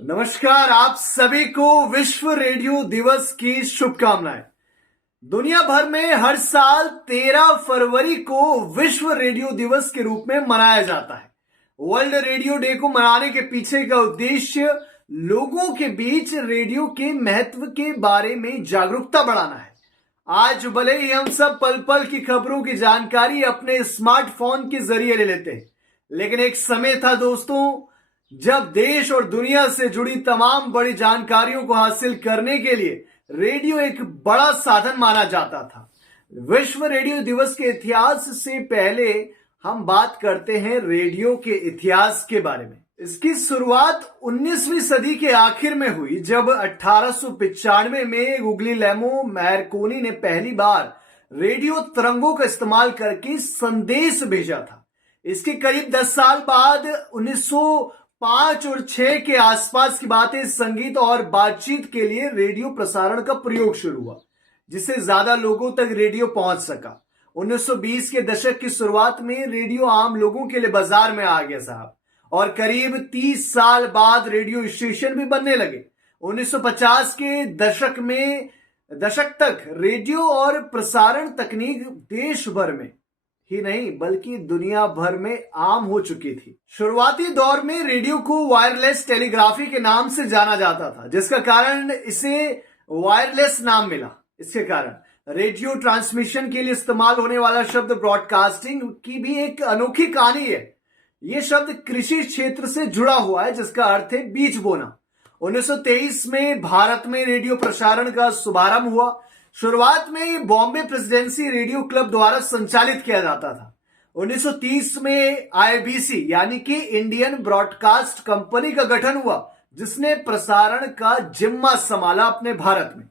नमस्कार, आप सभी को विश्व रेडियो दिवस की शुभकामनाएं। दुनिया भर में हर साल 13 फरवरी को विश्व रेडियो दिवस के रूप में मनाया जाता है। वर्ल्ड रेडियो डे को मनाने के पीछे का उद्देश्य लोगों के बीच रेडियो के महत्व के बारे में जागरूकता बढ़ाना है। आज भले ही हम सब पल पल की खबरों की जानकारी अपने स्मार्टफोन के जरिए ले लेते हैं, लेकिन एक समय था दोस्तों जब देश और दुनिया से जुड़ी तमाम बड़ी जानकारियों को हासिल करने के लिए रेडियो एक बड़ा साधन माना जाता था। विश्व रेडियो दिवस के इतिहास से पहले हम बात करते हैं रेडियो के इतिहास के बारे में। इसकी शुरुआत 19वीं सदी के आखिर में हुई, जब 1895 में गुग्लिएल्मो मार्कोनी ने पहली बार रेडियो तरंगों का इस्तेमाल करके संदेश भेजा था। इसके करीब 10 साल बाद 1905 और 6 के आसपास की बातें, संगीत और बातचीत के लिए रेडियो प्रसारण का प्रयोग शुरू हुआ, जिससे ज्यादा लोगों तक रेडियो पहुंच सका। 1920 के दशक की शुरुआत में रेडियो आम लोगों के लिए बाजार में आ गया साहब, और करीब 30 साल बाद रेडियो स्टेशन भी बनने लगे। 1950 के दशक तक रेडियो और प्रसारण तकनीक देश भर में ही नहीं बल्कि दुनिया भर में आम हो चुकी थी। शुरुआती दौर में रेडियो को वायरलेस टेलीग्राफी के नाम से जाना जाता था, जिसका कारण इसे वायरलेस नाम मिला। इसके कारण रेडियो ट्रांसमिशन के लिए इस्तेमाल होने वाला शब्द ब्रॉडकास्टिंग की भी एक अनोखी कहानी है। यह शब्द कृषि क्षेत्र से जुड़ा हुआ है, जिसका अर्थ है बीज बोना। 1923 में भारत में रेडियो प्रसारण का शुभारंभ हुआ। शुरुआत में बॉम्बे प्रेसिडेंसी रेडियो क्लब द्वारा संचालित किया जाता था। 1930 में आईबीसी यानी कि इंडियन ब्रॉडकास्ट कंपनी का गठन हुआ, जिसने प्रसारण का जिम्मा संभाला अपने भारत में।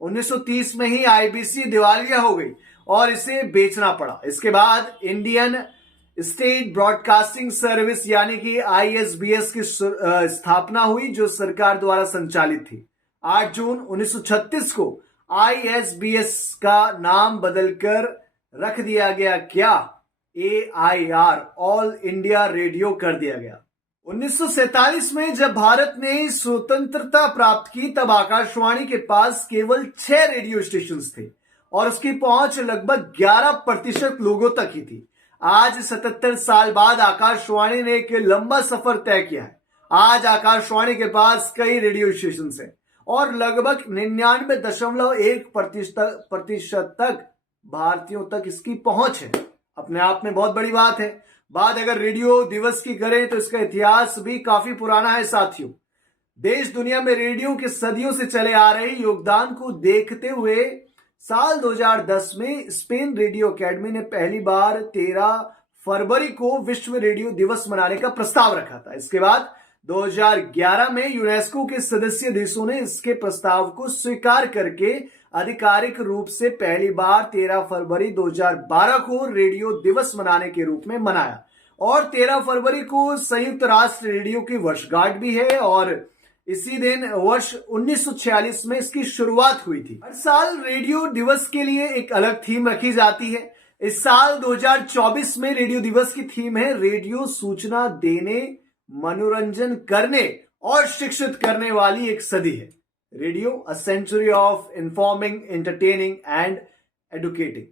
1930 में ही आईबीसी दिवालिया हो गई और इसे बेचना पड़ा। इसके बाद इंडियन स्टेट ब्रॉडकास्टिंग सर्विस यानी कि आईएसबीएस की स्थापना हुई, जो सरकार द्वारा संचालित थी। 8 जून 1936 को आईएसबीएस का नाम बदलकर रख दिया गया क्या, एआईआर, ऑल इंडिया रेडियो कर दिया गया। 1947 में जब भारत ने स्वतंत्रता प्राप्त की, तब आकाशवाणी के पास केवल 6 रेडियो स्टेशन थे और उसकी पहुंच लगभग 11% लोगों तक ही थी। आज 77 साल बाद आकाशवाणी ने एक लंबा सफर तय किया है। आज आकाशवाणी के पास कई रेडियो स्टेशन हैं और लगभग 99.1% तक भारतीयों तक इसकी पहुंच है। अपने आप में बहुत बड़ी बात है। बात अगर रेडियो दिवस की करें तो इसका इतिहास भी काफी पुराना है साथियों। देश दुनिया में रेडियो के सदियों से चले आ रहे योगदान को देखते हुए साल 2010 में स्पेन रेडियो अकेडमी ने पहली बार 13 फरवरी को विश्व रेडियो दिवस मनाने का प्रस्ताव रखा था। इसके बाद 2011 में यूनेस्को के सदस्य देशों ने इसके प्रस्ताव को स्वीकार करके आधिकारिक रूप से पहली बार 13 फरवरी 2012 को रेडियो दिवस मनाने के रूप में मनाया। और 13 फरवरी को संयुक्त राष्ट्र रेडियो की वर्षगांठ भी है और इसी दिन वर्ष 1946 में इसकी शुरुआत हुई थी। हर साल रेडियो दिवस के लिए एक अलग थीम रखी जाती है। इस साल 2024 में रेडियो दिवस की थीम है रेडियो सूचना देने, मनोरंजन करने और शिक्षित करने वाली एक सदी है। Radio, a century of informing, entertaining and educating.